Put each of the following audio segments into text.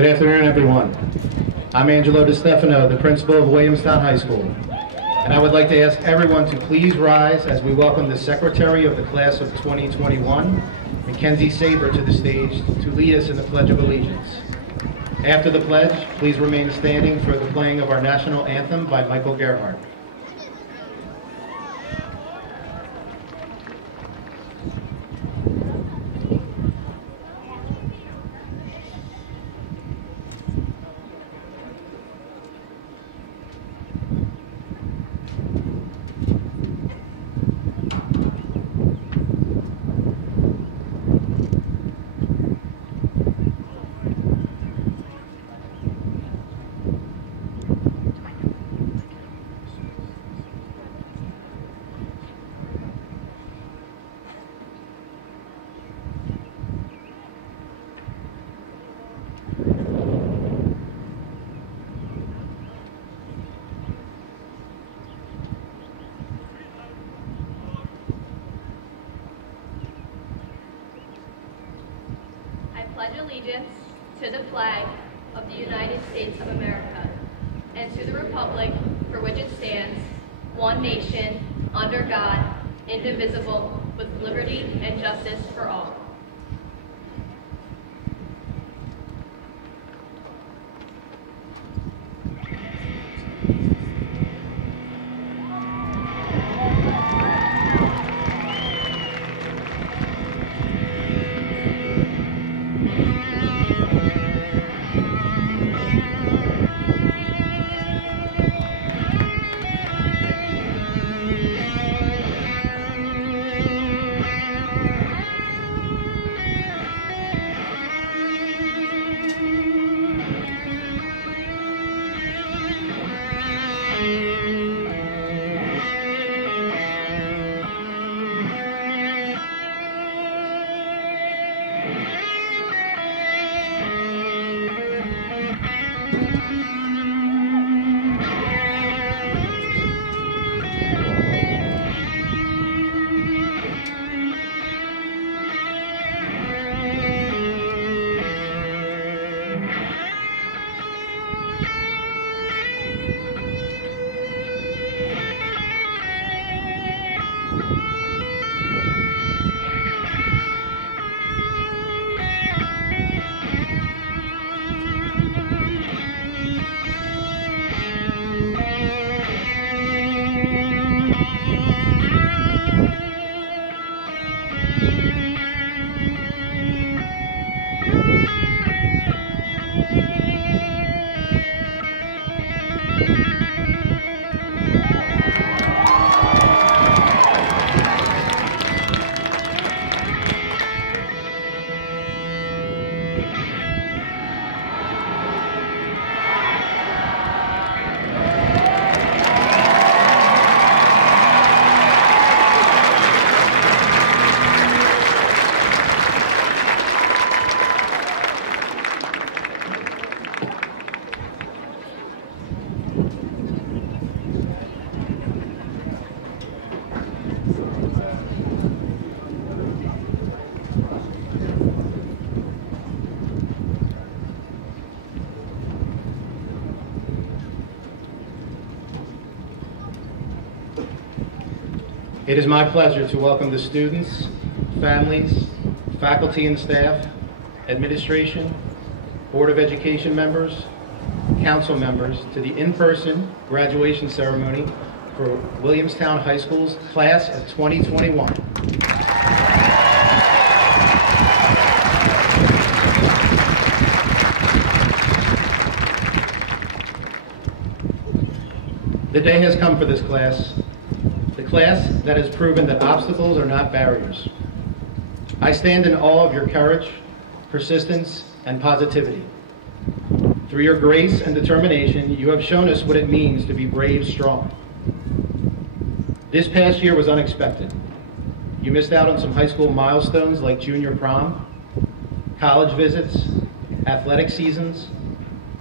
Good afternoon, everyone. I'm Angelo DiStefano, the principal of Williamstown High School, and I would like to ask everyone to please rise as we welcome the Secretary of the Class of 2021, Mackenzie Saber, to the stage to lead us in the Pledge of Allegiance. After the pledge, please remain standing for the playing of our national anthem by Michael Gerhardt. Pledge allegiance to the flag of the United States of America and to the republic for which it stands, one nation, under God, indivisible, with liberty and justice for all. It is my pleasure to welcome the students, families, faculty and staff, administration, Board of Education members, council members to the in-person graduation ceremony for Williamstown High School's Class of 2021. The day has come for this class. The class that has proven that obstacles are not barriers. I stand in awe of your courage, persistence, and positivity. Through your grace and determination, you have shown us what it means to be brave, strong. This past year was unexpected. You missed out on some high school milestones like junior prom, college visits, athletic seasons,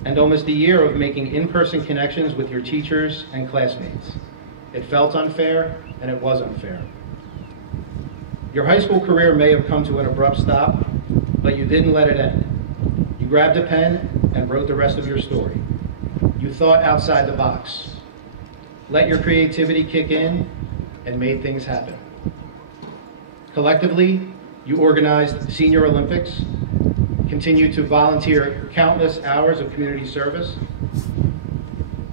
and almost a year of making in-person connections with your teachers and classmates. It felt unfair, and it was unfair. Your high school career may have come to an abrupt stop, but you didn't let it end. You grabbed a pen and wrote the rest of your story. You thought outside the box, let your creativity kick in, and made things happen. Collectively, you organized Senior Olympics, continued to volunteer countless hours of community service,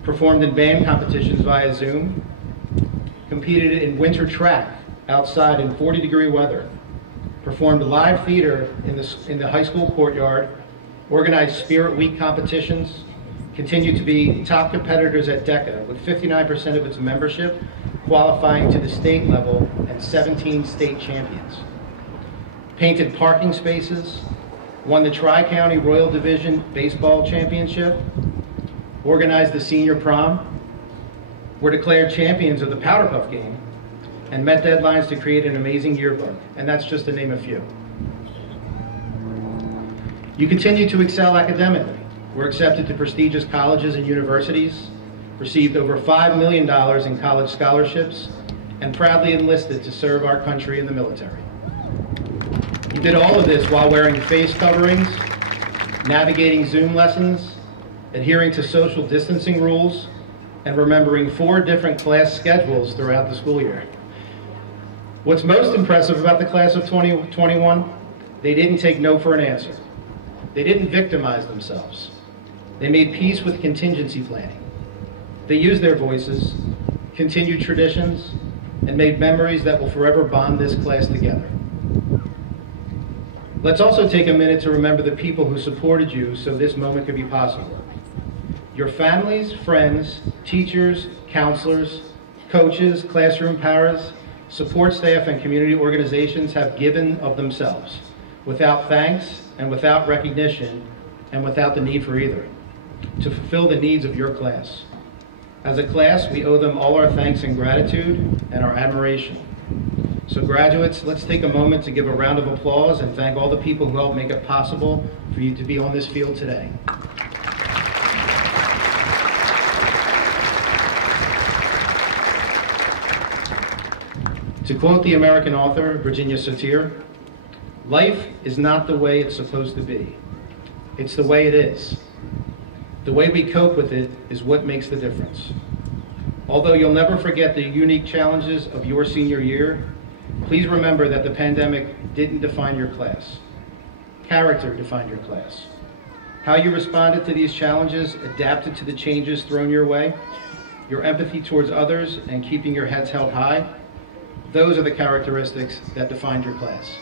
performed in band competitions via Zoom, competed in winter track outside in 40-degree weather, performed live theater in the high school courtyard, organized Spirit Week competitions, continued to be top competitors at DECA with 59% of its membership qualifying to the state level and 17 state champions. Painted parking spaces, won the Tri-County Royal Division Baseball Championship, organized the senior prom, were declared champions of the Powder Puff game, and met deadlines to create an amazing yearbook, and that's just to name a few. You continue to excel academically. Were accepted to prestigious colleges and universities, received over $5 million in college scholarships, and proudly enlisted to serve our country in the military. You did all of this while wearing face coverings, navigating Zoom lessons, adhering to social distancing rules, and remembering 4 different class schedules throughout the school year. What's most impressive about the class of 2021, they didn't take no for an answer. They didn't victimize themselves. They made peace with contingency planning. They used their voices, continued traditions, and made memories that will forever bond this class together. Let's also take a minute to remember the people who supported you so this moment could be possible. Your families, friends, teachers, counselors, coaches, classroom paras, support staff, and community organizations have given of themselves, without thanks and without recognition and without the need for either, to fulfill the needs of your class. As a class, we owe them all our thanks and gratitude and our admiration. So graduates, let's take a moment to give a round of applause and thank all the people who helped make it possible for you to be on this field today. To quote the American author, Virginia Satir, life is not the way it's supposed to be. It's the way it is. The way we cope with it is what makes the difference. Although you'll never forget the unique challenges of your senior year, please remember that the pandemic didn't define your class. Character defined your class. How you responded to these challenges adapted to the changes thrown your way, your empathy towards others, and keeping your heads held high, those are the characteristics that defined your class.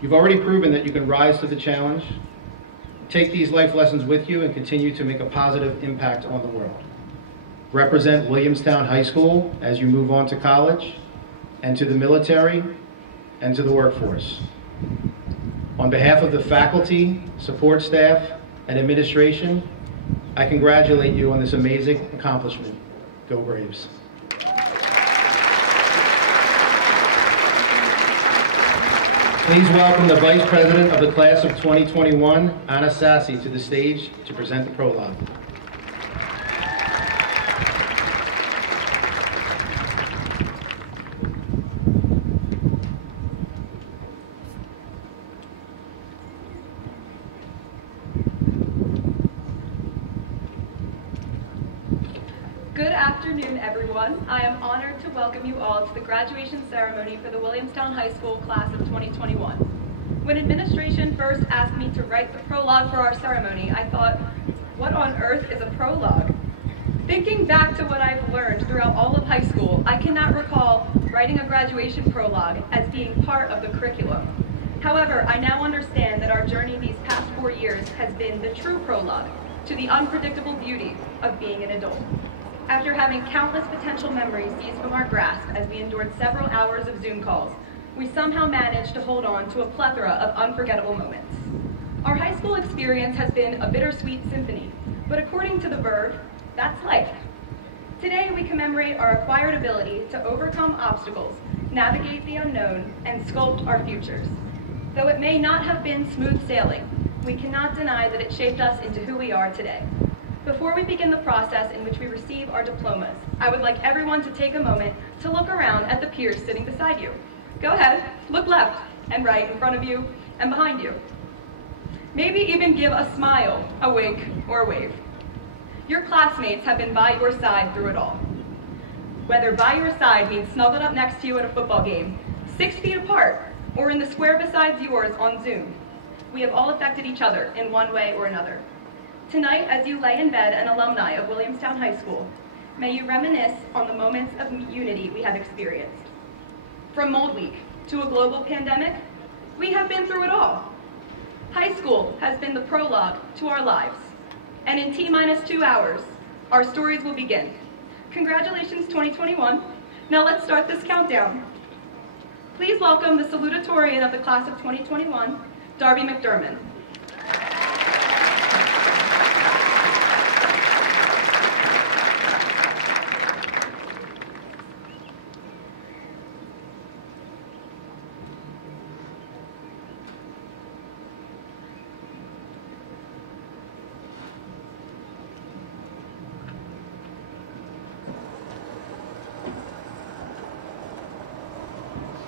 You've already proven that you can rise to the challenge. Take these life lessons with you and continue to make a positive impact on the world. Represent Williamstown High School as you move on to college, and to the military, and to the workforce. On behalf of the faculty, support staff, and administration, I congratulate you on this amazing accomplishment. Go Braves. Please welcome the Vice President of the Class of 2021, Anna Sassi, to the stage to present the prologue. Good afternoon, everyone. I am honored to welcome you all to the graduation ceremony for the Williamstown High School class of 2021. When administration first asked me to write the prologue for our ceremony, I thought, what on earth is a prologue? Thinking back to what I've learned throughout all of high school, I cannot recall writing a graduation prologue as being part of the curriculum. However, I now understand that our journey these past 4 years has been the true prologue to the unpredictable beauty of being an adult. After having countless potential memories seized from our grasp as we endured several hours of Zoom calls, we somehow managed to hold on to a plethora of unforgettable moments. Our high school experience has been a bittersweet symphony, but according to the Verve, that's life. Today we commemorate our acquired ability to overcome obstacles, navigate the unknown, and sculpt our futures. Though it may not have been smooth sailing, we cannot deny that it shaped us into who we are today. Before we begin the process in which we receive our diplomas, I would like everyone to take a moment to look around at the peers sitting beside you. Go ahead, look left and right in front of you and behind you. Maybe even give a smile, a wink, or a wave. Your classmates have been by your side through it all. Whether by your side means snuggled up next to you at a football game, 6 feet apart, or in the square beside yours on Zoom, we have all affected each other in one way or another. Tonight, as you lay in bed, an alumni of Williamstown High School, may you reminisce on the moments of unity we have experienced. From Mold Week to a global pandemic, we have been through it all. High school has been the prologue to our lives, and in T-minus 2 hours, our stories will begin. Congratulations, 2021. Now let's start this countdown. Please welcome the salutatorian of the class of 2021, Darby McDermott.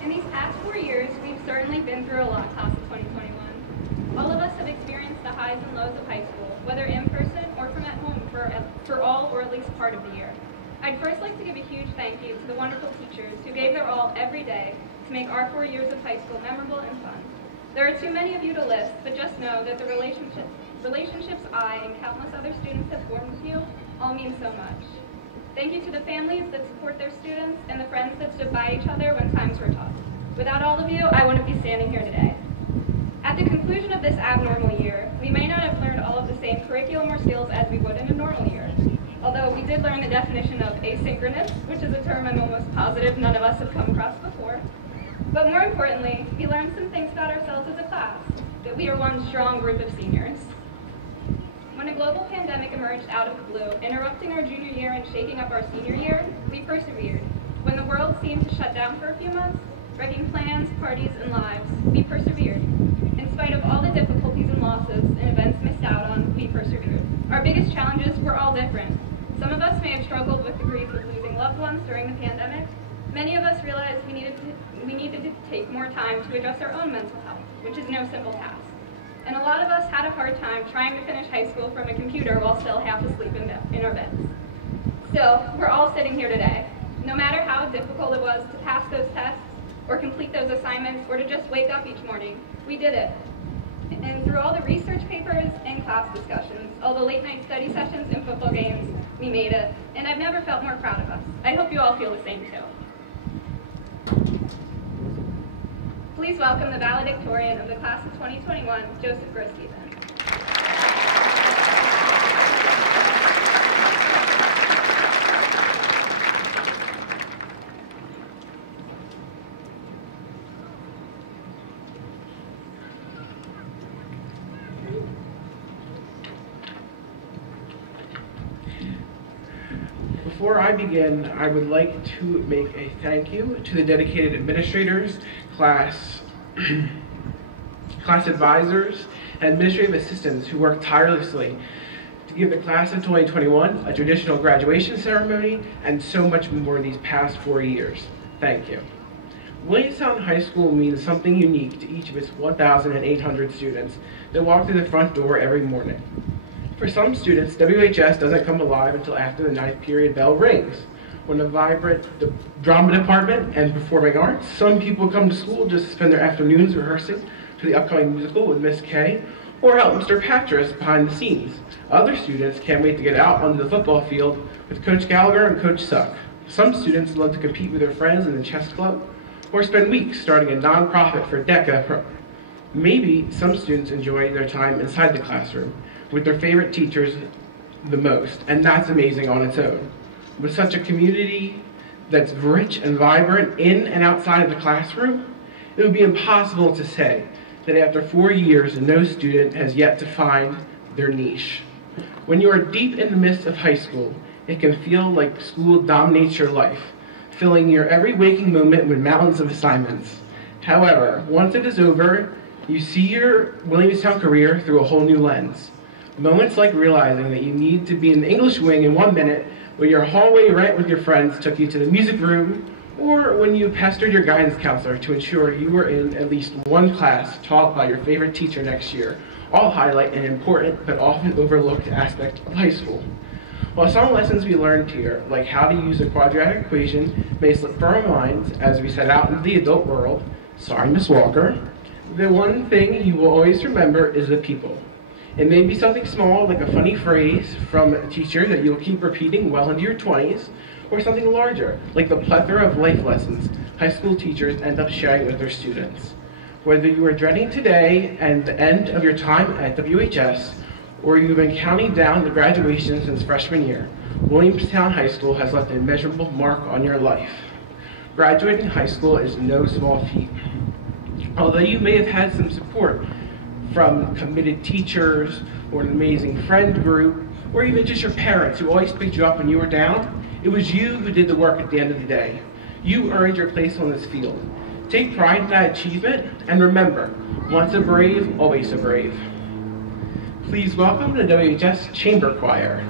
In these past 4 years, we've certainly been through a lot, class of 2021. All of us have experienced the highs and lows of high school, whether in person or from at home for all or at least part of the year. I'd first like to give a huge thank you to the wonderful teachers who gave their all every day to make our 4 years of high school memorable and fun. There are too many of you to list, but just know that the relationships I and countless other students have formed with you all mean so much. Thank you to the families that support their students and the friends that stood by each other when times were tough. Without all of you, I wouldn't be standing here today. At the conclusion of this abnormal year, we may not have learned all of the same curriculum or skills as we would in a normal year. Although we did learn the definition of asynchronous, which is a term I'm almost positive none of us have come across before. But more importantly, we learned some things about ourselves as a class, that we are one strong group of seniors. When a global pandemic emerged out of the blue, interrupting our junior year and shaking up our senior year, we persevered. When the world seemed to shut down for a few months, wrecking plans, parties, and lives, we persevered. In spite of all the difficulties and losses and events missed out on, we persevered. Our biggest challenges were all different. Some of us may have struggled with the grief of losing loved ones during the pandemic. Many of us realized we needed to take more time to address our own mental health, which is no simple task. And a lot of us had a hard time trying to finish high school from a computer while still half asleep in our beds. Still, we're all sitting here today. No matter how difficult it was to pass those tests, or complete those assignments, or to just wake up each morning, we did it. And through all the research papers and class discussions, all the late night study sessions and football games, we made it. And I've never felt more proud of us. I hope you all feel the same too. Please welcome the valedictorian of the class of 2021, Joseph Grossteven. Before I begin, I would like to make a thank you to the dedicated administrators, class advisors, and administrative assistants who worked tirelessly to give the class of 2021 a traditional graduation ceremony and so much more these past 4 years. Thank you. Williamstown High School means something unique to each of its 1,800 students that walk through the front door every morning. For some students, WHS doesn't come alive until after the 9th period bell rings. When a vibrant drama department and performing arts, some people come to school just to spend their afternoons rehearsing for the upcoming musical with Miss Kay, or help Mr. Patras behind the scenes. Other students can't wait to get out onto the football field with Coach Gallagher and Coach Suck. Some students love to compete with their friends in the chess club, or spend weeks starting a nonprofit for DECA. Maybe some students enjoy their time inside the classroom with their favorite teachers the most, and that's amazing on its own. With such a community that's rich and vibrant in and outside of the classroom, it would be impossible to say that after 4 years, no student has yet to find their niche. When you are deep in the midst of high school, it can feel like school dominates your life, filling your every waking moment with mountains of assignments. However, once it is over, you see your Williamstown career through a whole new lens. Moments like realizing that you need to be in the English wing in 1 minute, when your hallway rant with your friends took you to the music room, or when you pestered your guidance counselor to ensure you were in at least one class taught by your favorite teacher next year, all highlight an important but often overlooked aspect of high school. While some lessons we learned here, like how to use a quadratic equation, may slip from our minds as we set out into the adult world, sorry, Miss Walker, the one thing you will always remember is the people. It may be something small, like a funny phrase from a teacher that you'll keep repeating well into your 20s, or something larger, like the plethora of life lessons high school teachers end up sharing with their students. Whether you are dreading today and the end of your time at WHS, or you've been counting down the graduation since freshman year, Williamstown High School has left a measurable mark on your life. Graduating high school is no small feat. Although you may have had some support from committed teachers, or an amazing friend group, or even just your parents who always picked you up when you were down, it was you who did the work at the end of the day. You earned your place on this field. Take pride in that achievement, and remember, once a brave, always a brave. Please welcome the WHS Chamber Choir.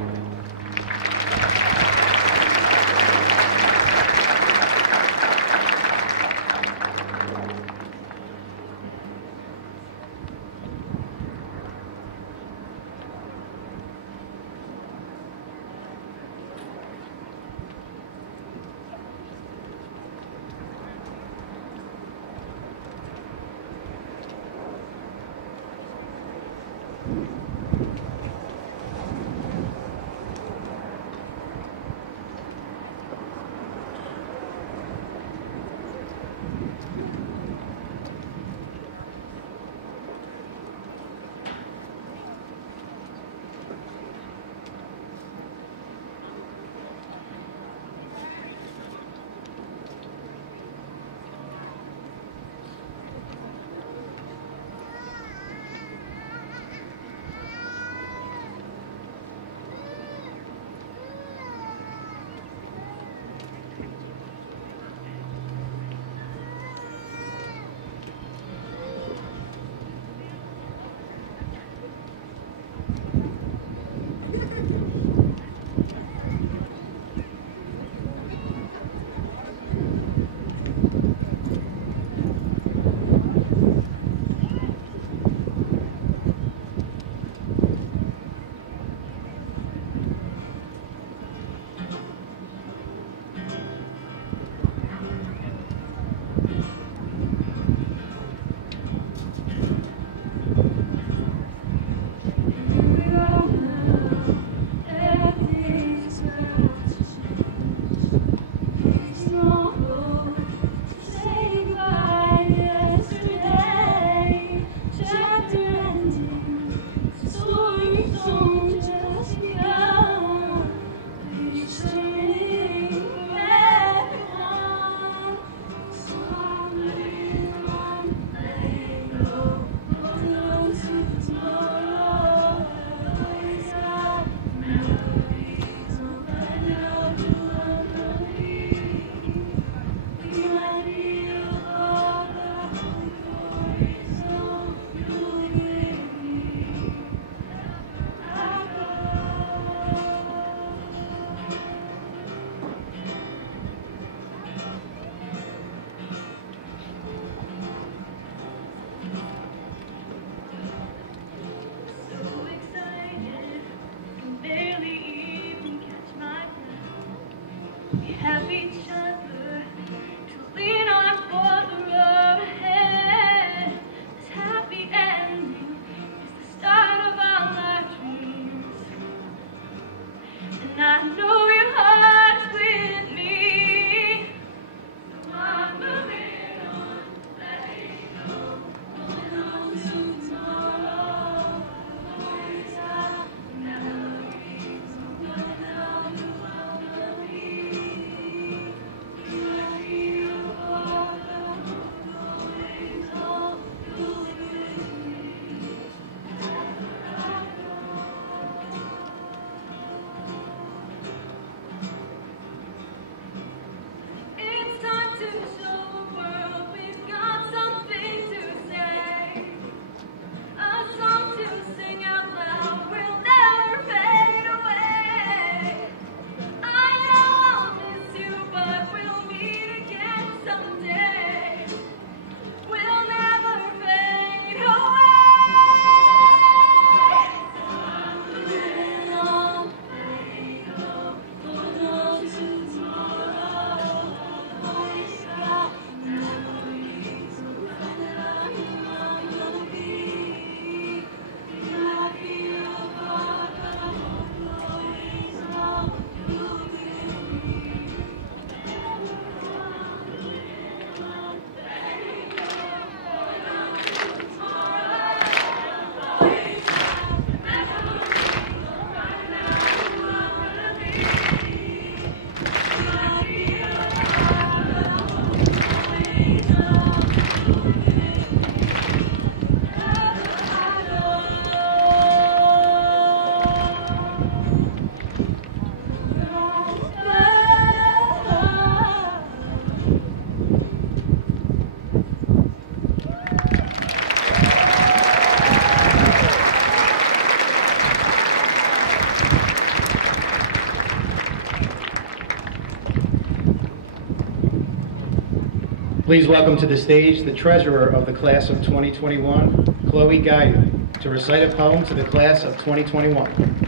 Please welcome to the stage the treasurer of the class of 2021, Chloe Gayu, to recite a poem to the class of 2021.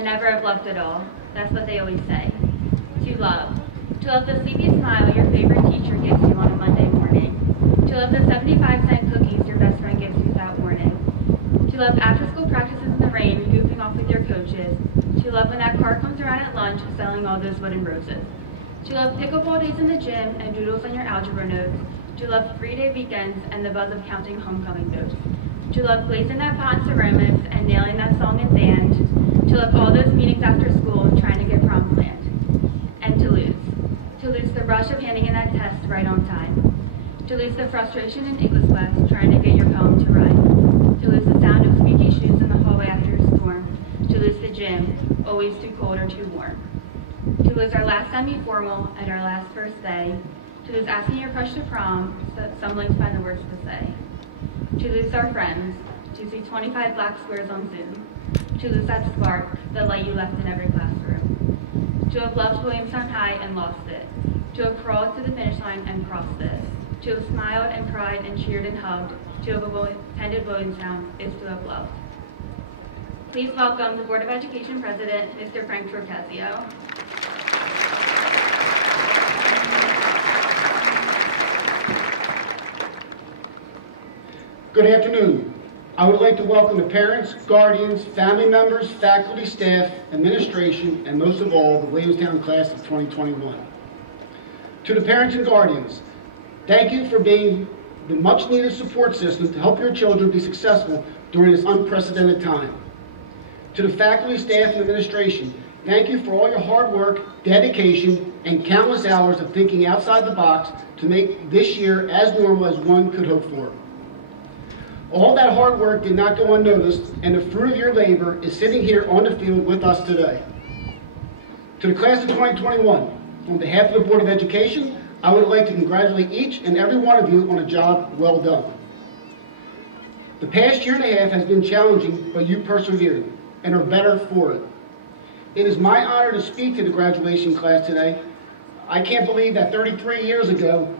Never have loved at all. That's what they always say. To love. To love the sleepy smile your favorite teacher gives you on a Monday morning. To love the 75-cent cookies your best friend gives you without warning. To love after-school practices in the rain, goofing off with your coaches. To love when that car comes around at lunch selling all those wooden roses. To love pickleball days in the gym and doodles on your algebra notes. To love free-day weekends and the buzz of counting homecoming notes. To love glazing that pot in ceramics and nailing that song in band. To love all those meetings after school trying to get prom planned. And to lose. To lose the rush of handing in that test right on time. To lose the frustration in English class trying to get your poem to rhyme. To lose the sound of squeaky shoes in the hallway after a storm. To lose the gym, always too cold or too warm. To lose our last semi-formal and our last first day. To lose asking your crush to prom so that stumbling to find the words to say. To lose our friends. To see 25 black squares on Zoom. To lose that spark, the light you left in every classroom. To have loved Williamstown High and lost it. To have crawled to the finish line and crossed it. To have smiled and cried and cheered and hugged. To have attended Williamstown is to have loved. Please welcome the Board of Education President, Mr. Frank Trocasio. Good afternoon. I would like to welcome the parents, guardians, family members, faculty, staff, administration, and most of all, the Williamstown class of 2021. To the parents and guardians, thank you for being the much-needed support system to help your children be successful during this unprecedented time. To the faculty, staff, and administration, thank you for all your hard work, dedication, and countless hours of thinking outside the box to make this year as normal as one could hope for. All that hard work did not go unnoticed, and the fruit of your labor is sitting here on the field with us today. To the class of 2021, on behalf of the Board of Education, I would like to congratulate each and every one of you on a job well done. The past year and a half has been challenging, but you persevered and are better for it. It is my honor to speak to the graduation class today. I can't believe that 33 years ago,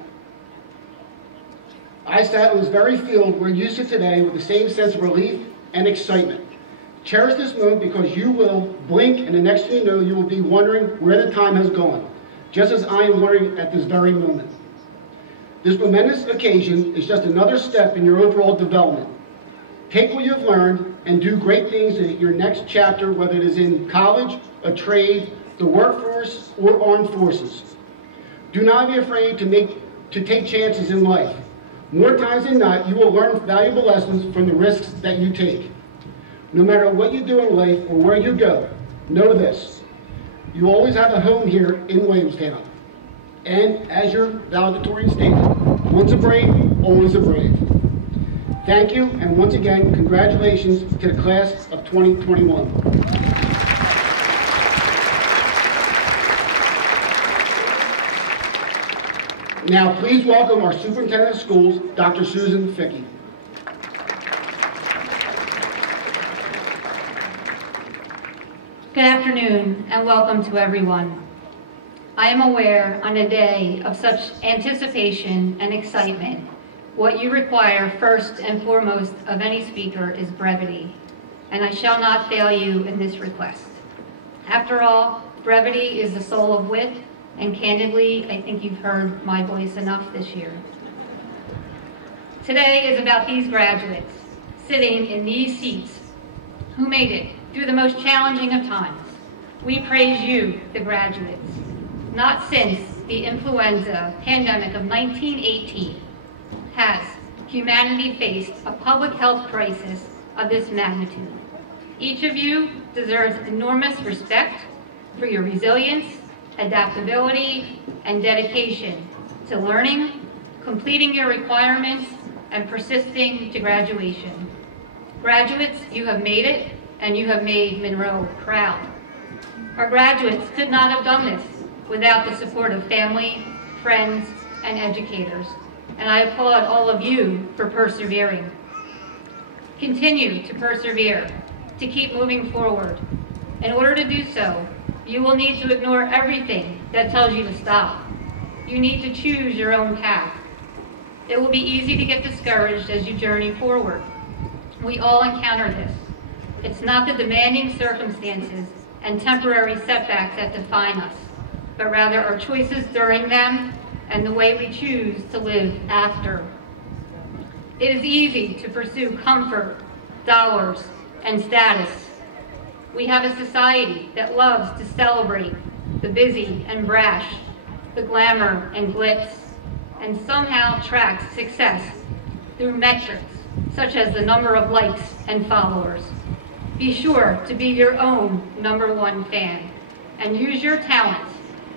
I sat in this very field where you sit today with the same sense of relief and excitement. Cherish this moment because you will blink and the next thing you know, you will be wondering where the time has gone, just as I am wondering at this very moment. This momentous occasion is just another step in your overall development. Take what you have learned and do great things in your next chapter, whether it is in college, a trade, the workforce, or armed forces. Do not be afraid to take chances in life. More times than not, you will learn valuable lessons from the risks that you take. No matter what you do in life or where you go, know this. You always have a home here in Williamstown. And as your valedictorian stated, once a brave, always a brave. Thank you, and once again, congratulations to the class of 2021. Now, please welcome our Superintendent of Schools, Dr. Susan Vicki. Good afternoon, and welcome to everyone. I am aware on a day of such anticipation and excitement, what you require first and foremost of any speaker is brevity, and I shall not fail you in this request. After all, brevity is the soul of wit, and candidly, I think you've heard my voice enough this year. Today is about these graduates sitting in these seats who made it through the most challenging of times. We praise you, the graduates. Not since the influenza pandemic of 1918 has humanity faced a public health crisis of this magnitude. Each of you deserves enormous respect for your resilience, adaptability, and dedication to learning, completing your requirements, and persisting to graduation. Graduates, you have made it, and you have made Monroe proud. Our graduates could not have done this without the support of family, friends, and educators, and I applaud all of you for persevering. Continue to persevere, to keep moving forward. In order to do so, you will need to ignore everything that tells you to stop. You need to choose your own path. It will be easy to get discouraged as you journey forward. We all encounter this. It's not the demanding circumstances and temporary setbacks that define us, but rather our choices during them and the way we choose to live after. It is easy to pursue comfort, dollars, and status. We have a society that loves to celebrate the busy and brash, the glamour and glitz, and somehow tracks success through metrics such as the number of likes and followers. Be sure to be your own #1 fan and use your talents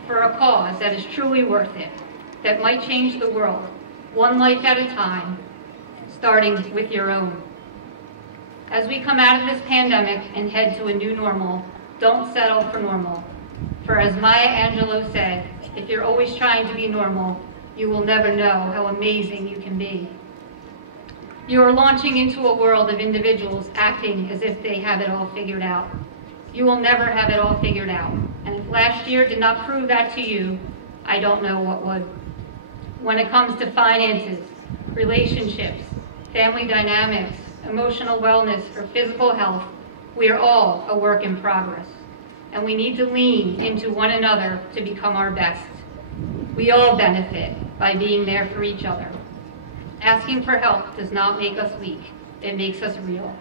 for a cause that is truly worth it, that might change the world, one life at a time, starting with your own. As we come out of this pandemic and head to a new normal, don't settle for normal. For as Maya Angelou said, if you're always trying to be normal, you will never know how amazing you can be. You are launching into a world of individuals acting as if they have it all figured out. You will never have it all figured out. And if last year did not prove that to you, I don't know what would. When it comes to finances, relationships, family dynamics, emotional wellness, or physical health, we are all a work in progress. And we need to lean into one another to become our best. We all benefit by being there for each other. Asking for help does not make us weak, it makes us real.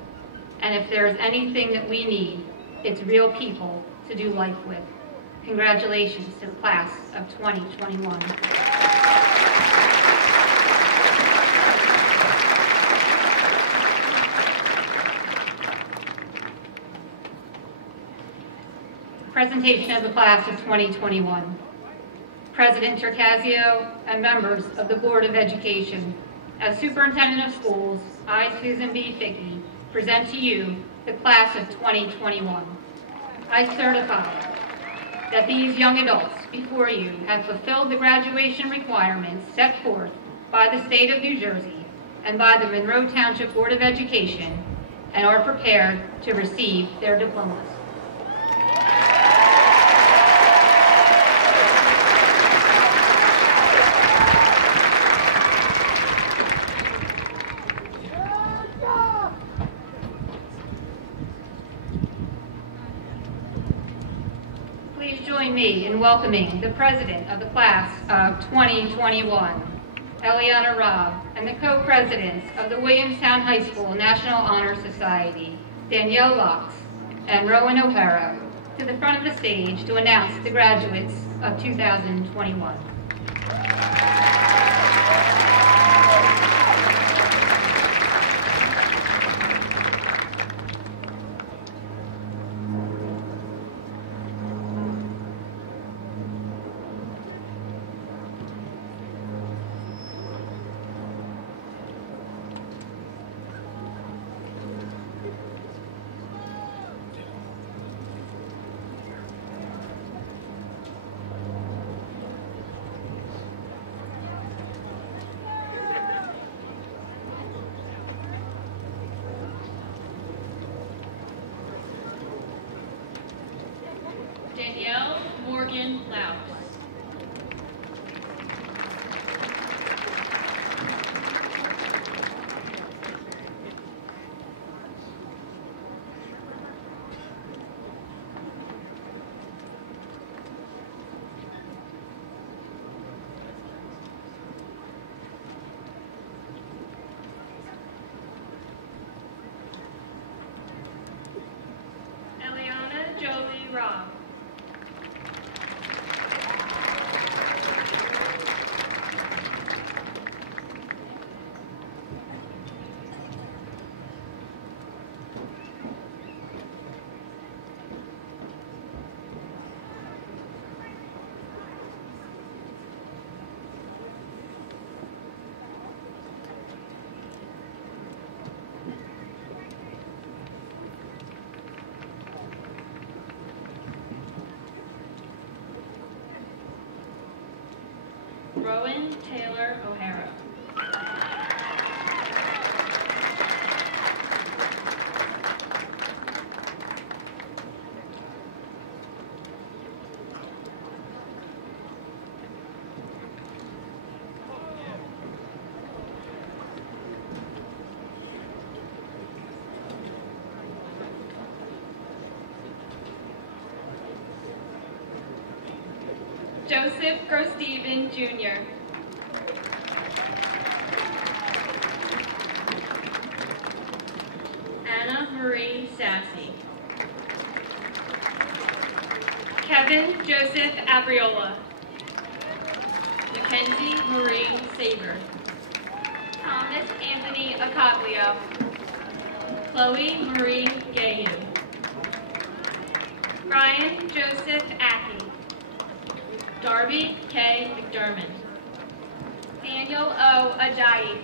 And if there is anything that we need, it's real people to do life with. Congratulations to the class of 2021. Presentation of the class of 2021. President Turcasio and members of the Board of Education, as Superintendent of Schools, I, Susan B. Vicki, present to you the class of 2021. I certify that these young adults before you have fulfilled the graduation requirements set forth by the state of New Jersey and by the Monroe Township Board of Education and are prepared to receive their diplomas. Join me in welcoming the president of the class of 2021, Eliana Robb, and the co-presidents of the Williamstown High School National Honor Society, Danielle Locks and Rowan O'Hara, to the front of the stage to announce the graduates of 2021. Danielle Morgan Laus. Eliana Jolie Robb. Rowan Taylor O'Hara. Joseph Grosteven, Jr. Anna Marie Sassy. Kevin Joseph Abriola. Mackenzie Marie Saber. Thomas Anthony Acoglio. Chloe Marie Gayu. Brian Joseph Aki. Darby K. McDermott. Daniel O. Ajayi.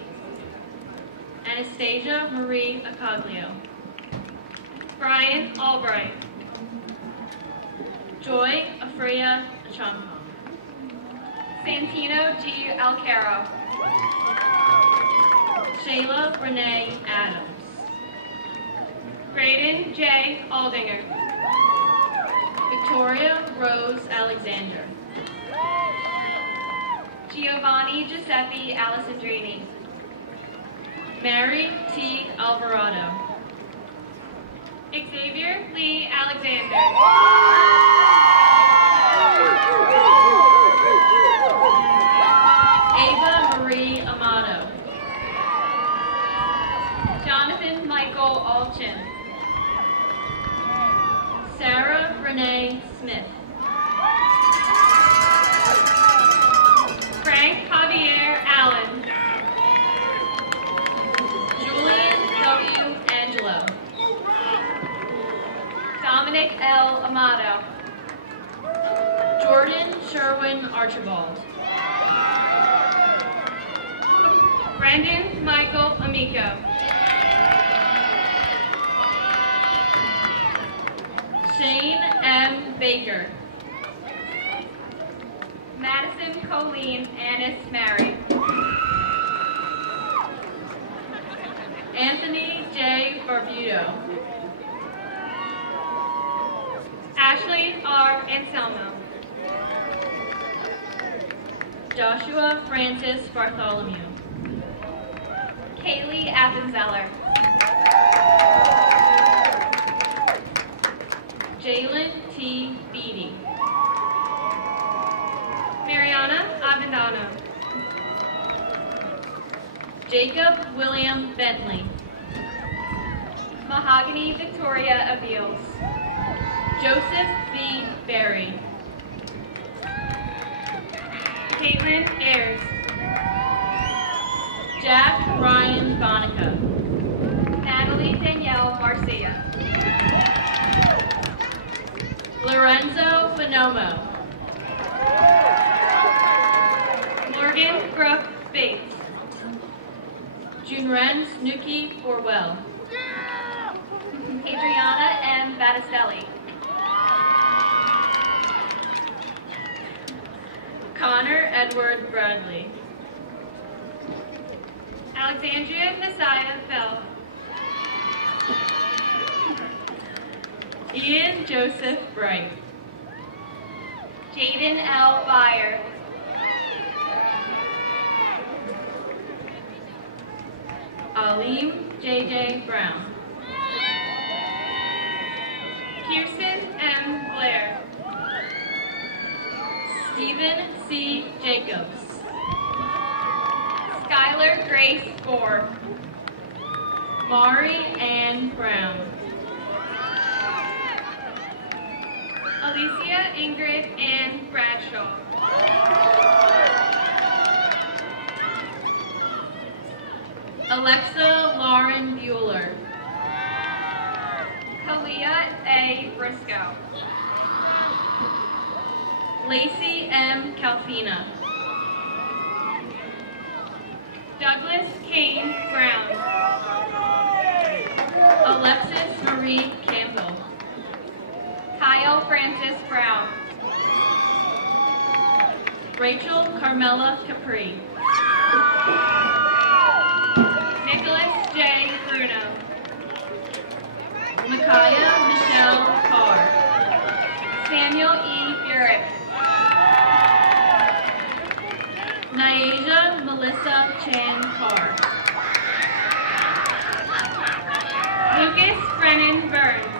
Anastasia Marie Acoglio. Brian Albright. Joy Afria Achampa. Santino G. Alcaro. Shayla Renee Adams. Graydon J. Aldinger. Victoria Rose Alexander. Giovanni Giuseppe Alessandrini. Mary T. Alvarado. Xavier Lee Alexander. Ava Marie Amato. Jonathan Michael Alchin. Sarah Renee Smith. Frank Javier Allen. Julian W. Angelo. Dominic L. Amato. Jordan Sherwin Archibald. Brendan Michael Amico. Shane M. Baker. Madison Colleen Annis Mary. Anthony J. Barbudo. Ashley R. Anselmo. Joshua Francis Bartholomew. Kaylee Appenzeller. Jalen T. Beatty. Mariana Avendano. Jacob William Bentley. Mahogany Victoria Aviles. Joseph B. Berry. Caitlin Ayers. Jack Ryan Bonica. Natalie Danielle Marcia. Lorenzo Bonomo. Morgan Brooke Bates. Junren Snooki Orwell. Adriana M. Battistelli. Connor Edward Bradley. Alexandria Messiah Bell. Ian Joseph Bright. Jaden L. Byer. Alim J.J. Brown. Kirsten M. Blair. Stephen C. Jacobs. Skylar Grace Gore. Mari Ann Brown. Alicia Ingrid Ann Bradshaw. Alexa Lauren Bueller. Kalia A. Briscoe. Lacey M. Calfina. Douglas Kane Brown. Alexis Marie Campbell. Kyle Francis Brown. Rachel Carmela Capri. Nicholas J. Bruno. Micaiah Michelle Carr. Samuel E. Burek. Nyasia Melissa Chan Carr. Lucas Brennan Burns.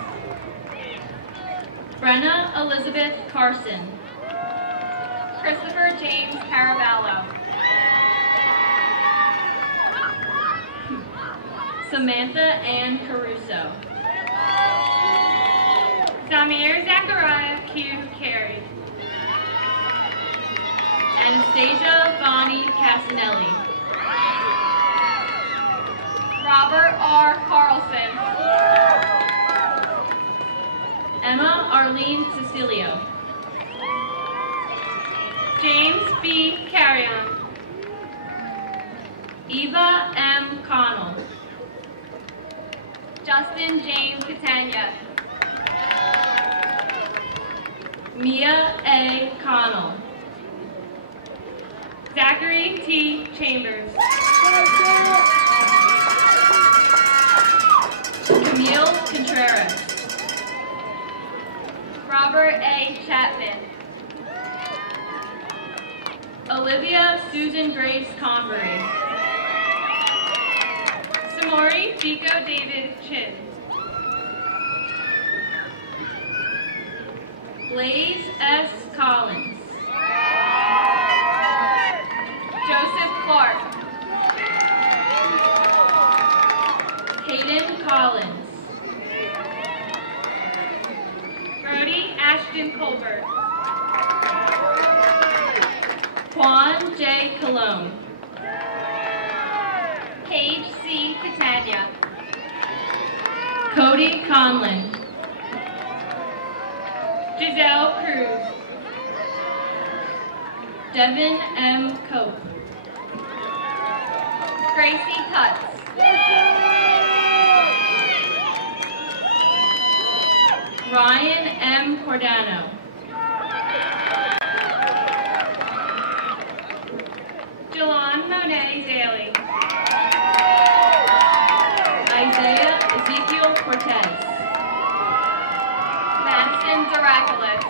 Brenna Elizabeth Carson. Christopher James Caraballo. Samantha Ann Caruso. Zamir Zachariah Q. Carey. Anastasia Bonnie Casanelli. Robert R. Carlson. Emma Arlene Cecilio. James B. Carrion. Eva M. Connell. Justin James Catania. Mia A. Connell. Zachary T. Chambers. Camille Contreras. Robert A. Chapman. Olivia Susan Grace Convery. Samori Vico David Chin. Blaze S. Collins. Joseph Clark. Hayden Collins. Brody Ashton Colbert. Juan J. Colon. Paige C. Catania. Cody Conlon. Giselle Cruz. Devin M. Cope. Gracie Cutts. Ryan M. Cordano. Jelon Monet Daly. Isaiah Ezekiel Cortez. Madison Daraculis.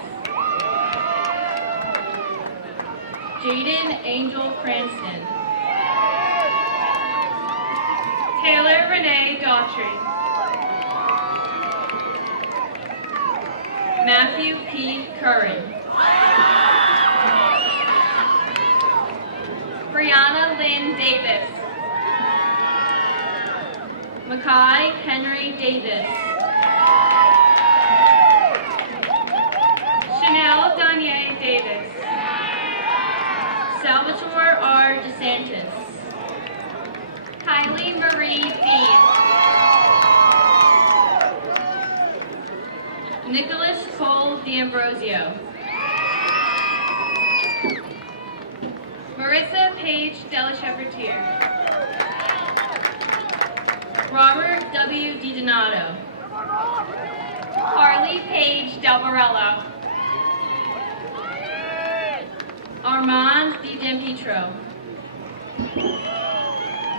Jaden Angel Cranston. Taylor Renee Daughtry. Matthew P. Curran. Brianna Lynn Davis. Makai Henry Davis. Chanel Danye Davis. Salvatore R. DeSantis. Kylie Marie Dean. Nicholas Cole D'Ambrosio. Marissa Paige Delachevrier. Robert W. DiDonato. Harley Paige Del Morello. Armand Di Dempetro.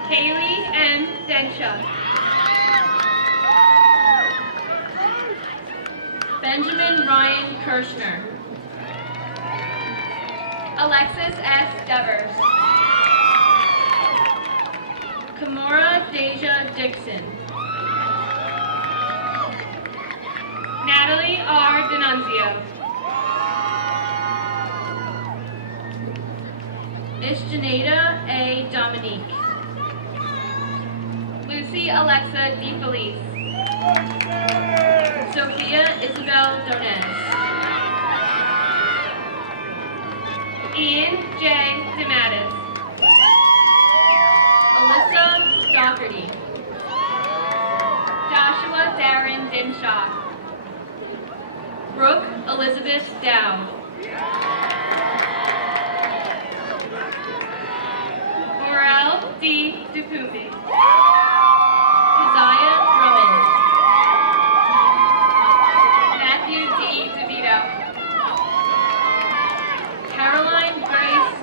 Kaylee N. Densha. Benjamin Ryan Kirshner. Alexis S. Devers. Kimora Deja Dixon. Natalie R. Denunzio. Ishjaneda A. Dominique. Lucy Alexa DeFelice. Sophia Isabel Donez. Ian J. DeMattis. Alyssa Dougherty. Joshua Darren Dinshaw. Brooke Elizabeth Dow. Morel D. Dupumbi. Keziah Drummond. Matthew D. DeVito. Caroline Grace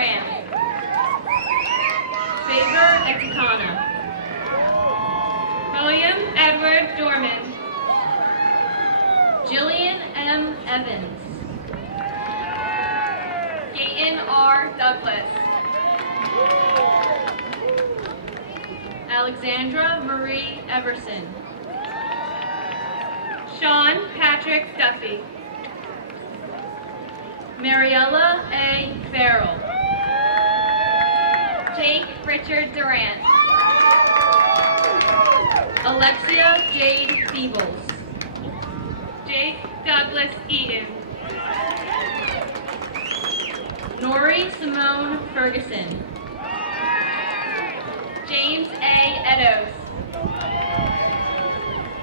Graham. Favor Etikana. William Edward Dorman. Jillian M. Evans. Gaten R. Douglas. Alexandra Marie Everson. Sean Patrick Duffy. Mariella A. Farrell. Jake Richard Durant. Alexia Jade Feebles. Jake Douglas Eaton. Nori Simone Ferguson. James A. Edos.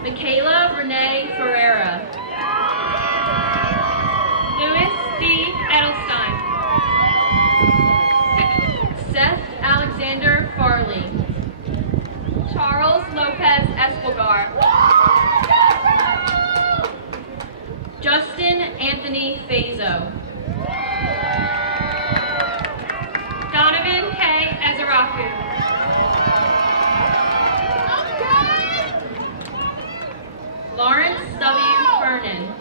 Michaela Renee Ferreira. Louis D. Edelstein. Seth Alexander Farley. Charles Lopez Escobar. Justin Anthony Fazo. Donovan K. Ezeraku. Lawrence W. Fernan.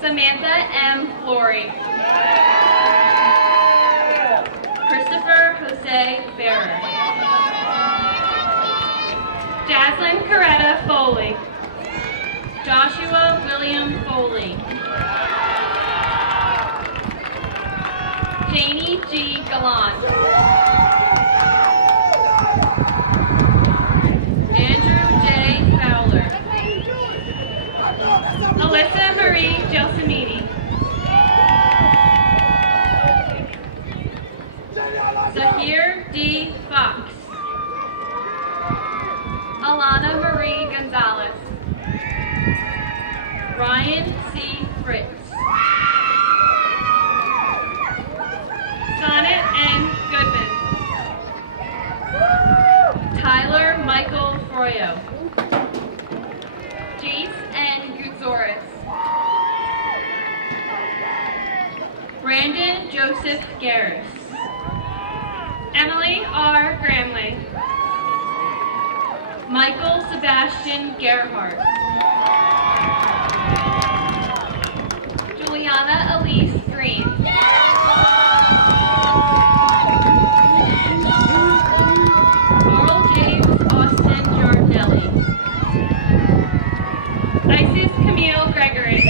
Samantha M. Flory. Christopher Jose Ferrer. Jaslyn Coretta Foley. Joshua William Foley. Janie G. Gallant. Andrew J. Fowler. Alyssa Marie Gelsomini. Zahir D. Fox. Alana Marie Gonzalez. Ryan C. Fritz. Sonnet N. Goodman. Tyler Michael Froyo. Jace N. Gutzoris. Brandon Joseph Garris. Emily R. Gramley. Michael Sebastian Gerhardt. Juliana Elise Green. Carl James Austin Giardinelli. Isis Camille Gregory.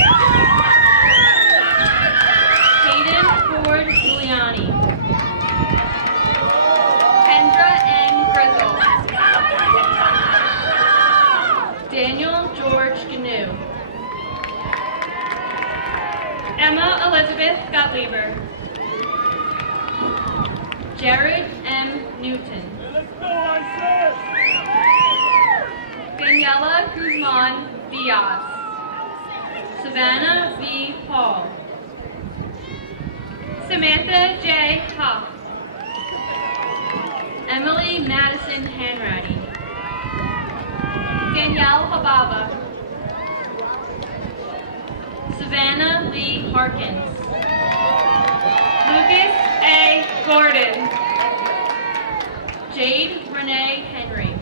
Hayden Ford Giuliani. Kendra N. Grizzle. Daniel George Gnu. Emma Elizabeth Gottlieber. Jared M. Newton. Daniela Guzman Diaz. Savannah V. Hall. Samantha J. Hoff. Emily Madison Hanratty. Danielle Hababa. Savannah Lee Harkins. Lucas A. Gordon. Jade Renee Henry.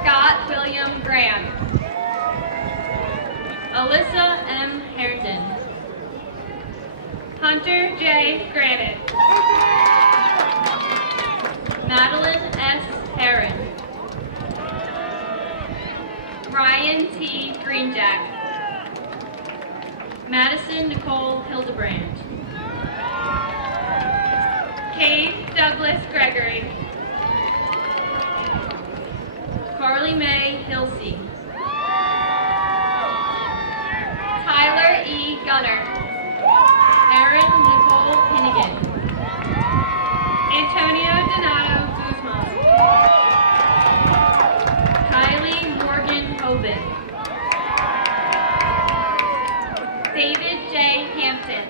Scott William Graham. Alyssa M. Herndon. Hunter J. Granite. Madeline S. Heron. Ryan T. Greenjack. Madison Nicole Hildebrand. Kate Douglas Gregory. Carly Mae Hilsey. Tyler E. Gunner. Erin Nicole Pinnigan. Antonio Donato Guzman. Kylie Morgan Hoban. David J. Hampton.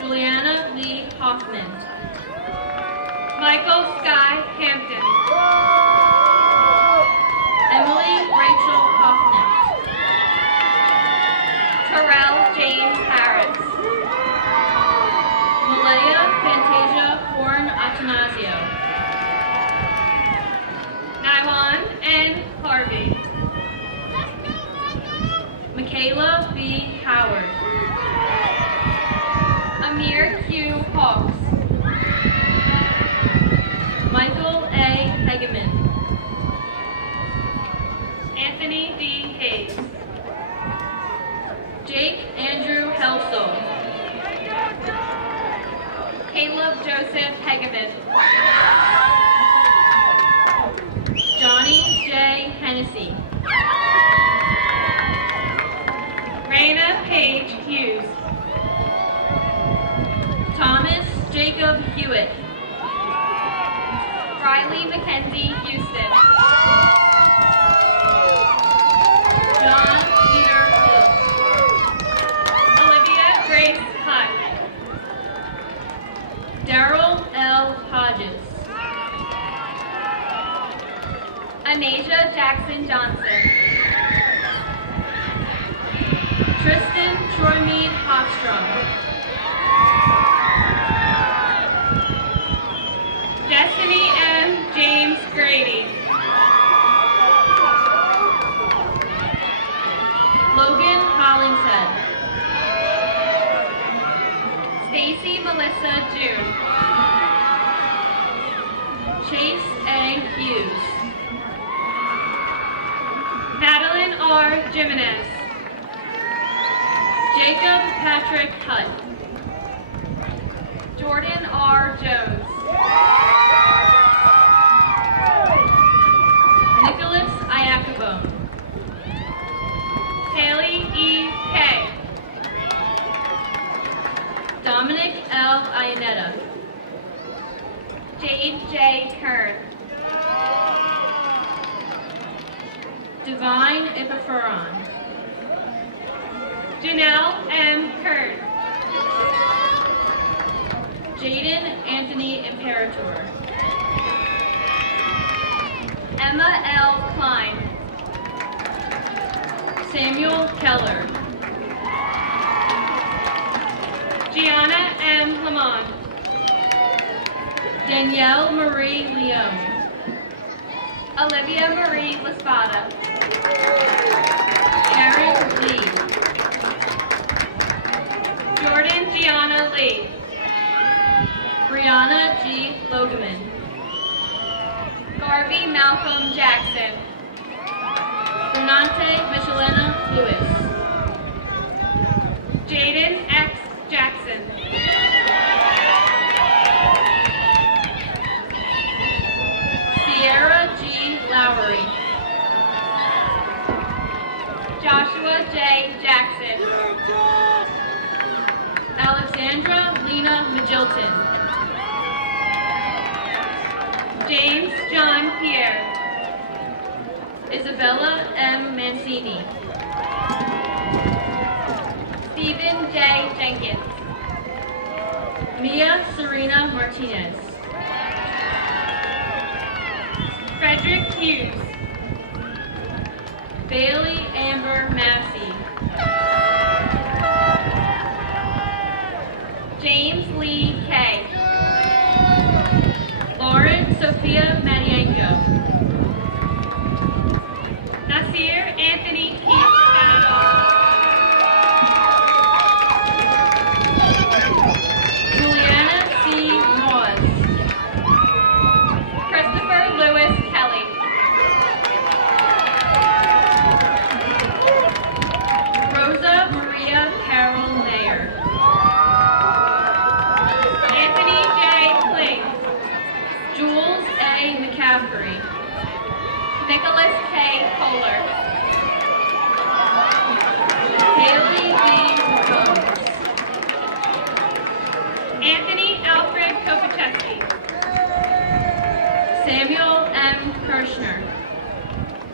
Juliana Lee Hoffman. Michael Sky Hampton. Emily Rachel Hoffman. Terrell James Harris. Ignacio. Nywan N. Harvey. Michaela B. Howard. Amir Q. Hawks. Michael A. Hegeman. Anthony D. Hayes. Jake Andrew Helsel. Caleb Joseph Hegeman. Johnny J. Hennessy. Raina Paige Hughes. Thomas Jacob Hewitt. Riley Mackenzie Houston. John Peter Hill. Olivia Grace Hutt. Daryl L. Hodges. Anasia Jackson Johnson. Tristan Troymead Hofstrom. Destiny M. James Grady. Logan Hollingshead. Stacy Melissa June. Chase A. Hughes. Madeline R. Jimenez. Jacob Patrick Hutt. Jordan R. Jones. Nicholas Iacobone. Haley E. K. Dominic L. Ianetta. Jade J. Kern. Divine Epiphuron. Janelle M. Kern. Jaden Anthony Imperator. Emma L. Klein. Samuel Keller. Gianna M. Lamont. Danielle Marie Leone. Olivia Marie Laspada. Aaron Lee. Jordan Gianna Lee. Brianna G. Logeman. Garvey Malcolm Jackson. Renante Michelena Lewis. Jaden X. Jackson. Sierra G. Lowry. Joshua J. Jackson. Alexandra Lena Magilton. James John Pierre. Isabella M. Mancini. Stephen J. Jenkins. Mia Serena Martinez. Frederick Hughes. Bailey Amber Massey. James Lee K. Lauren Sophia Marienko. Nasir Anthony Keith Battle. Juliana C. Moss. Christopher Lewis Kelly. Rosa Maria Carol Mayer. Anthony J. Kling. Jules A. McCaffrey. Nicholas K. Kohler. Haley B. Jones. Anthony Alfred Kopacheski. Samuel M. Kirshner.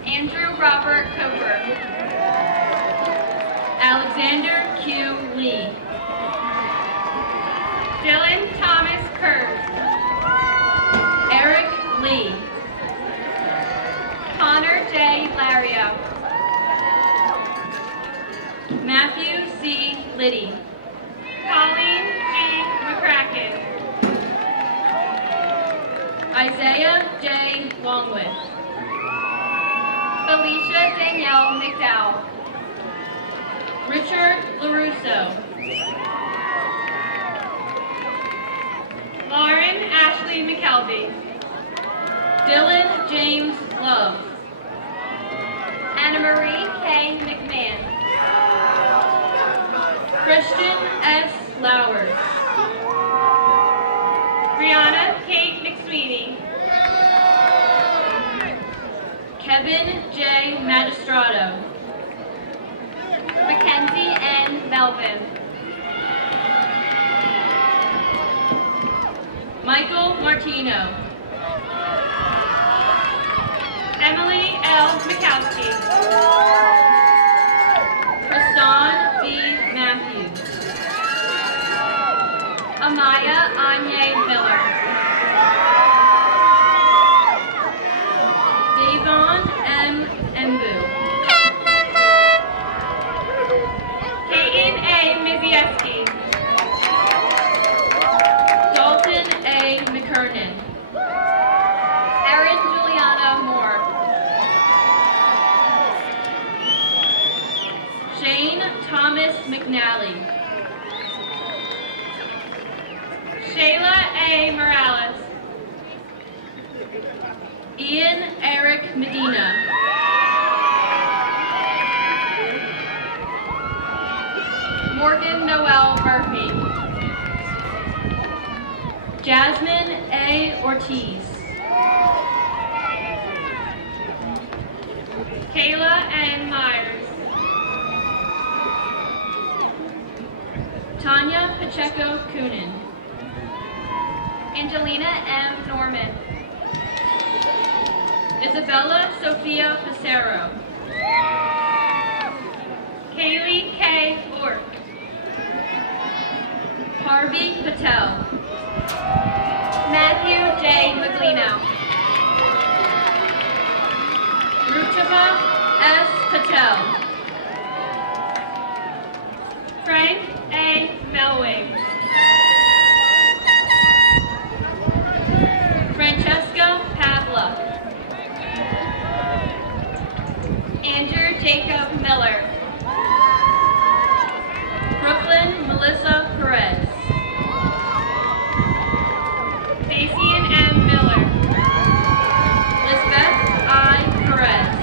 Andrew Robert Coper. Alexander Q. Lee. Dylan Thomas Kurz. Eric Lee. Connor J. Lario. Matthew C. Liddy. Colleen G. McCracken. Isaiah J. Longwood. Felicia Danielle McDowell. Richard LaRusso. Lauren Ashley McKelvey. Dylan James Love. Anna Marie K. McMahon. Christian S. Lowers. Brianna Kate McSweeney. Kevin J. Magistrato. Mackenzie N. Melvin. Michael Martino. Emily L. Mikowski. Kristan B. Matthews. Amaya Anye Miller. Davon M. Embu. Kagan A. Mizieski. Dalton A. McKernan. Erin Juliana Moore. Shane Thomas McNally. Shayla A. Morales. Ian Eric Medina. Morgan Noel Murphy. Jasmine A. Ortiz. Kayla N. Myers. Tanya Pacheco Coonan. Angelina M. Norman. Isabella Sophia Pissarro. Kaylee K. Bork. Harvey Patel. Matthew J. Maglino. Ruchava S. Patel. Frank A. Melwing. Francesca Pavla. Andrew Jacob Miller. Brooklyn Melissa Perez. Dacian M. Miller. Lisbeth I. Perez.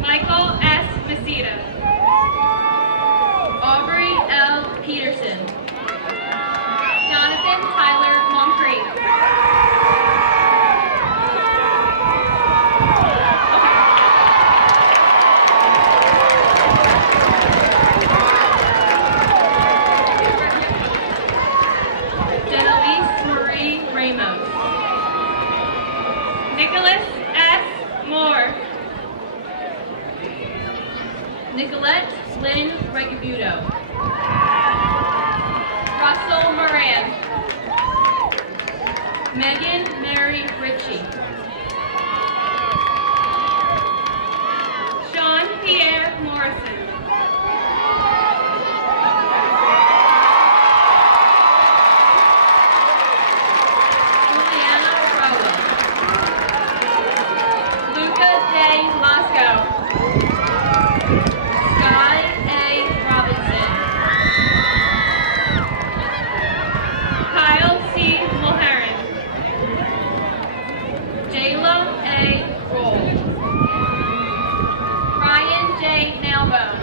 Michael S. Mesita. Aubrey L. Peterson. Jonathan Tyler Moncrief. Denalise Marie Ramos. Nicholas S. Moore. Nicolette Lynn Regabuto. Russell Moran. Megan Mary Ritchie. Sean Pierre Morrison. Juliana Roa. Luca J. Lasco. Sky A. Robinson. Kyle C. Mulheron. Jayla A. Roll. Ryan J. Nailbone.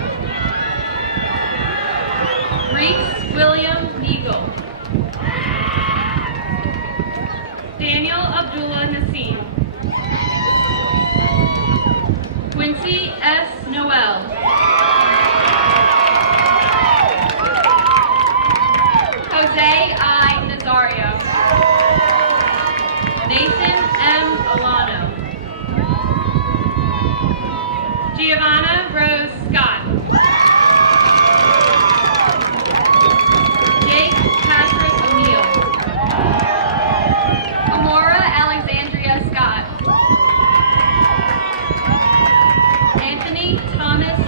Reese William Neagle. Daniel Abdullah Nassim. Quincy S. Noel. Jose I. Nazario. Nathan M. Alano. Giovanna Rose Scott. Jake Patrick O'Neill. Amora Alexandria Scott. Anthony Thomas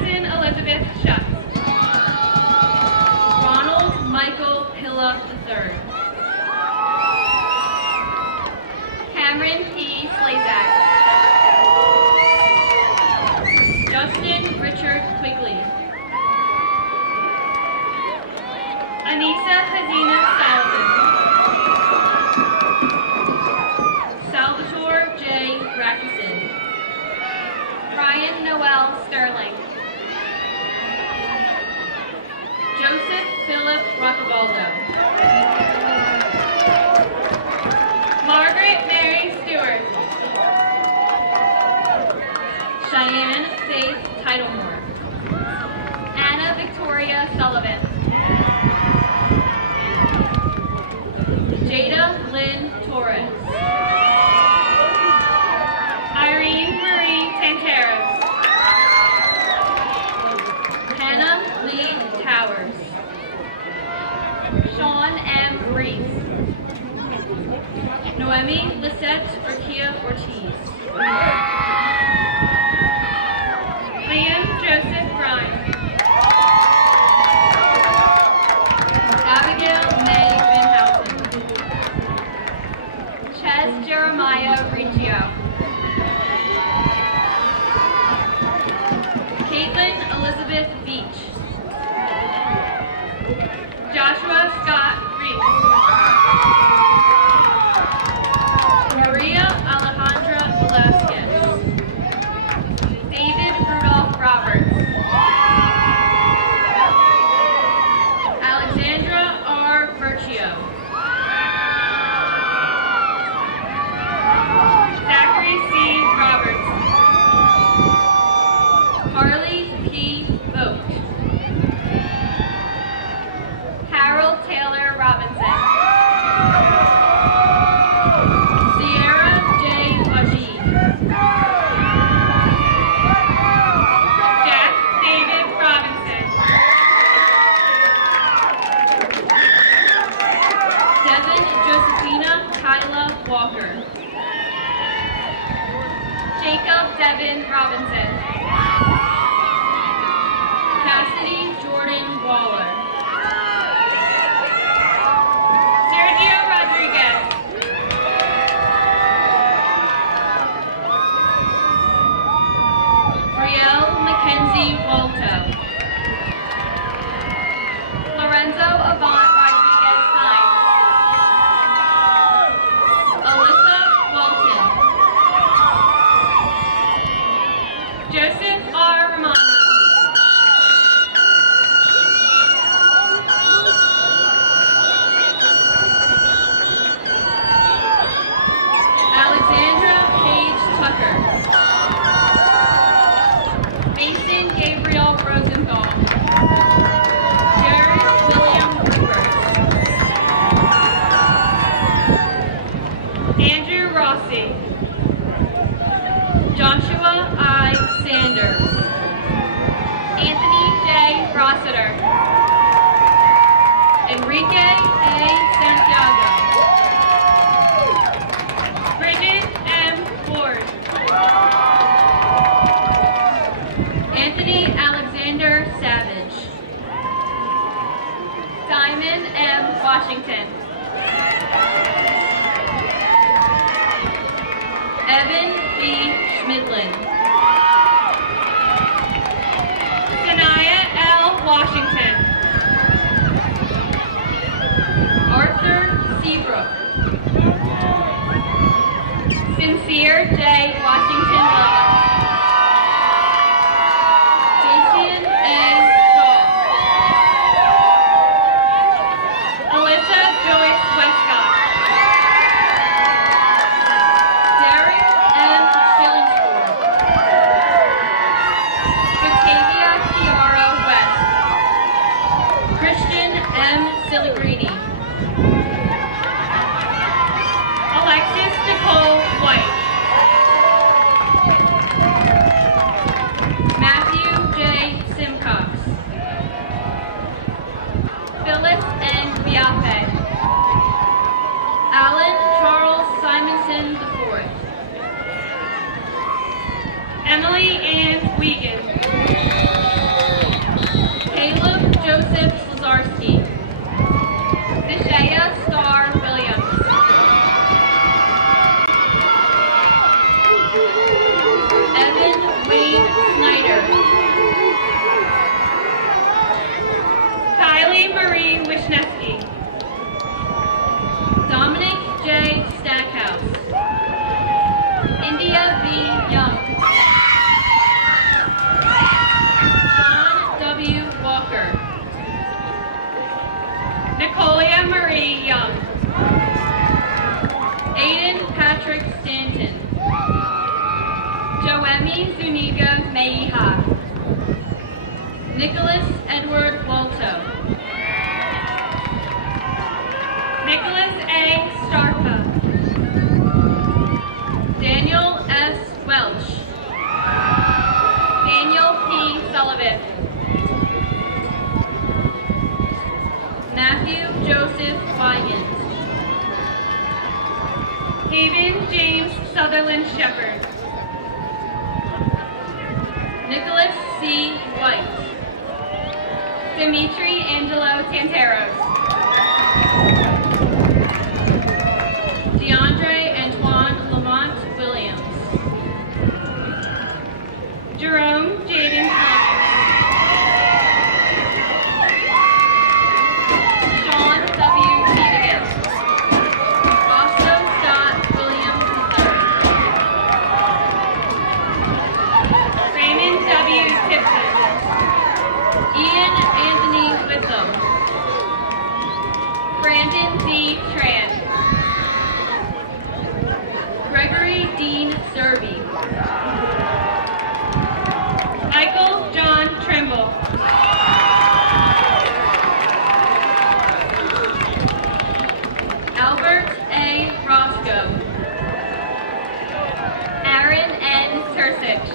Madison Elizabeth Schutz. Ronald Michael Pilla III. Cameron P. Slazak. Justin Richard Quigley. Anissa Hazina Salvin. Salvatore J. Rackison. Ryan Noel Sterling. Joseph Philip Roccabaldo. Margaret Mary Stewart. Cheyenne Faith Titlemore. Anna Victoria Sullivan. Jada Lynn Torres. Irene Marie Tanteros. Hannah Lee Towers. Sean M. Reese. Noemi Lisette Urquia Ortiz. Liam Joseph Grimes. Abigail May Vinhausen. Ches Jeremiah Riccio. Caitlin Elizabeth Beach. Joshua Scott Reese. Maria Alejandra Velasquez. David Rudolph Roberts. Alexandra R. Berchio. Zachary C. Roberts. Harley P. Vogt. Harold Taylor Robinson. Sierra J. Wajid. Jack David Robinson. Devin Josephina Kyla Walker. Jacob Devin Robinson. Cassidy Jordan Waller. Sergio Rodriguez. Brielle Mackenzie Walto. Lorenzo Avant Rodriguez Hines. Alyssa Walton. Joseph R. Romano. Alexandra Paige Tucker. Mason Gabriel Rosenthal. Jared William Rupert. Andrew Rossi. Joshua I. Sanders. Anthony J. Rossiter. Enrique A. Santiago. Bridget M. Ford. Anthony Alexander Savage. Simon M. Washington. Evan B. Schmidlin. Sanaya L. Washington. Arthur Seabrook. Sincere J. Washington Williams. Jason A. Shaw. Alyssa Joyce Westcott. Derek M. Schillingsford. Batavia Kiara West. Christian M. Silligrini. Alexis Nicole White. Matthew J. Simcox. Phyllis N. Biape. Alan Charles Simonson IV. Emily Ann Wiegand. Nicholas Edward Walto. Nicholas A. Starka. Daniel S. Welch. Daniel P. Sullivan. Matthew Joseph Wygant. Haven James Sutherland Shepherd. Nicholas C. White. Dimitri Angelo Tanteros. DeAndre Antoine Lamont Williams. Jerome Jaden Thomas. Sean W. Stevens. Bosco Scott Williams III. Raymond W. Tipton. Ian Anthony Witham. Brandon D. Tran. Gregory Dean Zerby. Michael John Trimble. Albert A. Roscoe. Aaron N. Tursich.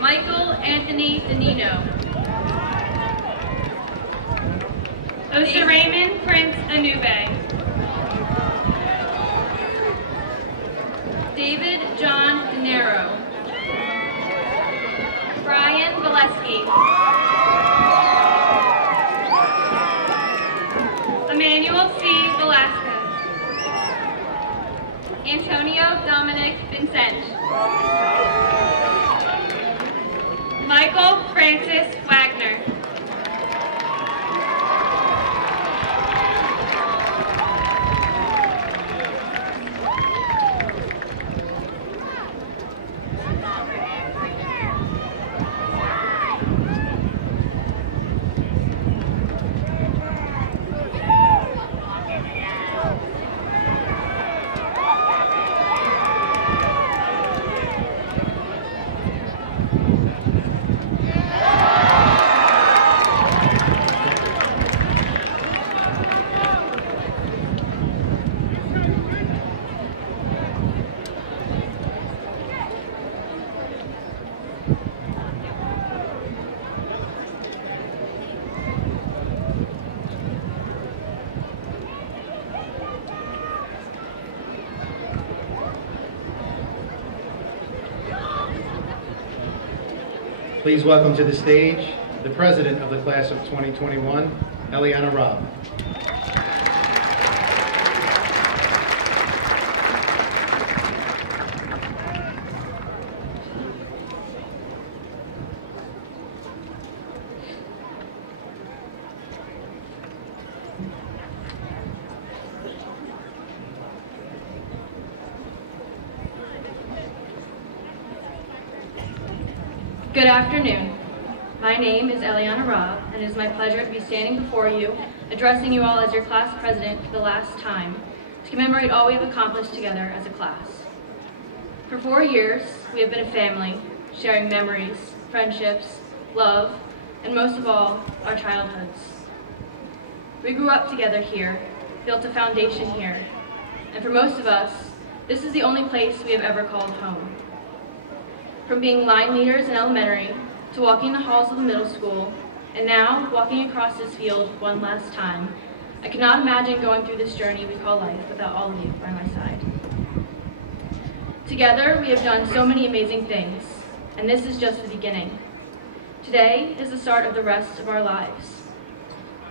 Michael Anthony Danino. Osa Raymond Prince Anube. David John De Niro. Brian Valesky. Emmanuel C. Velasquez. Antonio Dominic Vincent. Michael Francis Wagner. Please welcome to the stage the president of the class of 2021, Eliana Robb. Good afternoon. My name is Eliana Robb, and it is my pleasure to be standing before you, addressing you all as your class president for the last time, to commemorate all we have accomplished together as a class. For 4 years, we have been a family, sharing memories, friendships, love, and most of all, our childhoods. We grew up together here, built a foundation here, and for most of us, this is the only place we have ever called home. From being line leaders in elementary, to walking the halls of the middle school, and now walking across this field one last time, I cannot imagine going through this journey we call life without all of you by my side. Together, we have done so many amazing things, and this is just the beginning. Today is the start of the rest of our lives.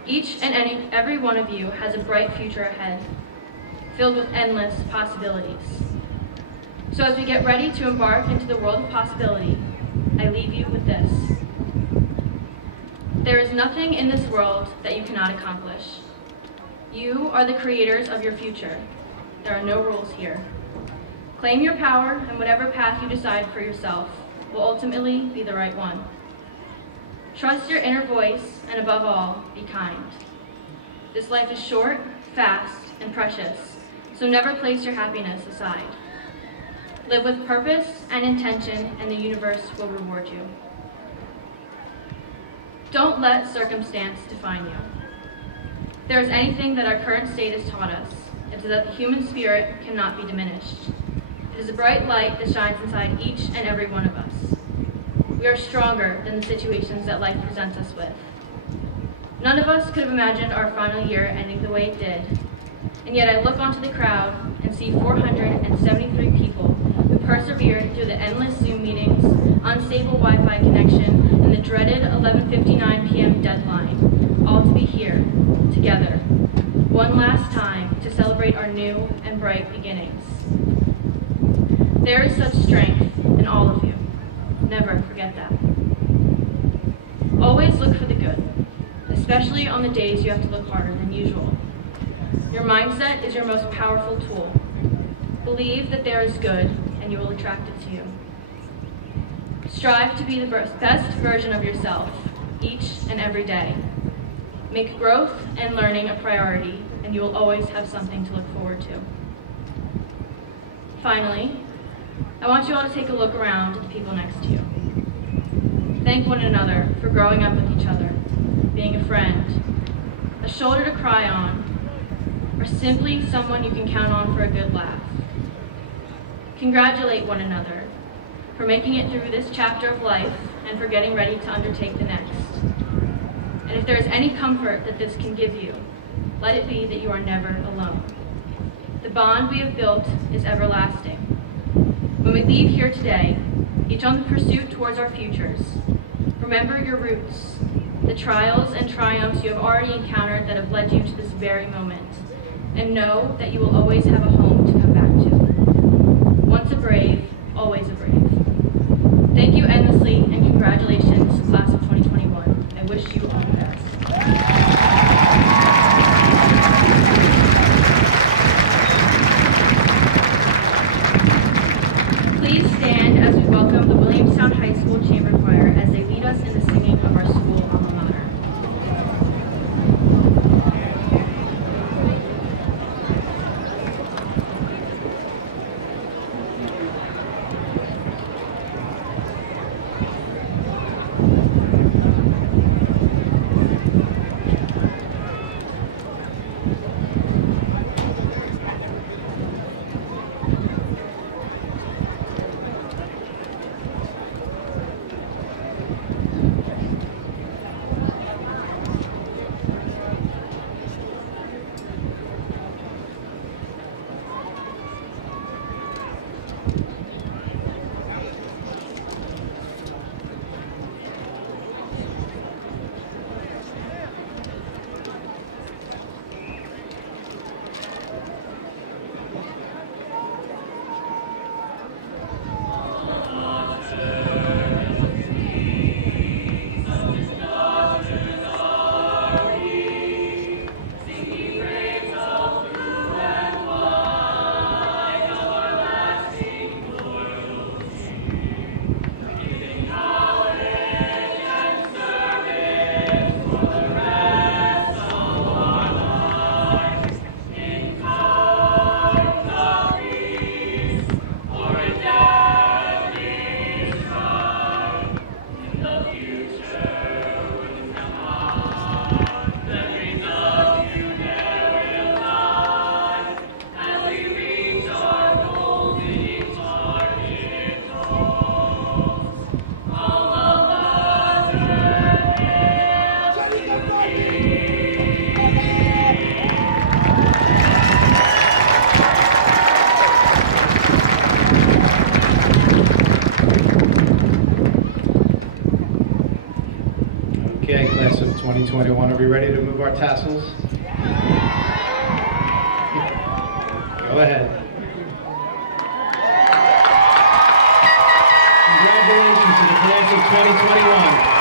Each and every one of you has a bright future ahead, filled with endless possibilities. So as we get ready to embark into the world of possibility, I leave you with this. There is nothing in this world that you cannot accomplish. You are the creators of your future. There are no rules here. Claim your power, and whatever path you decide for yourself will ultimately be the right one. Trust your inner voice, and above all, be kind. This life is short, fast, and precious, so never place your happiness aside. Live with purpose and intention, and the universe will reward you. Don't let circumstance define you. If there is anything that our current state has taught us, it is that the human spirit cannot be diminished. It is a bright light that shines inside each and every one of us. We are stronger than the situations that life presents us with. None of us could have imagined our final year ending the way it did, and yet I look onto the crowd and see 473 people who persevered through the endless Zoom meetings, unstable Wi-Fi connection, and the dreaded 11:59 p.m. deadline, all to be here, together, one last time to celebrate our new and bright beginnings. There is such strength in all of you. Never forget that. Always look for the good, especially on the days you have to look harder than usual. Your mindset is your most powerful tool. Believe that there is good, and you will attract it to you. Strive to be the best version of yourself each and every day. Make growth and learning a priority, and you will always have something to look forward to. Finally, I want you all to take a look around at the people next to you. Thank one another for growing up with each other, being a friend, a shoulder to cry on, or simply someone you can count on for a good laugh. Congratulate one another for making it through this chapter of life and for getting ready to undertake the next. And if there is any comfort that this can give you, let it be that you are never alone. The bond we have built is everlasting. When we leave here today, each on the pursuit towards our futures, remember your roots, the trials and triumphs you have already encountered that have led you to this very moment, and know that you will always have a home to come back to. Once a brave, always a brave. Thank you endlessly, and congratulations, class of 2021. I wish you all the best. Please stand as we welcome the Williamstown High School Chamber Choir as they lead us in the singing of our school alma mater. Okay, class of 2021, are we ready to move our tassels? Go ahead. Congratulations to the class of 2021.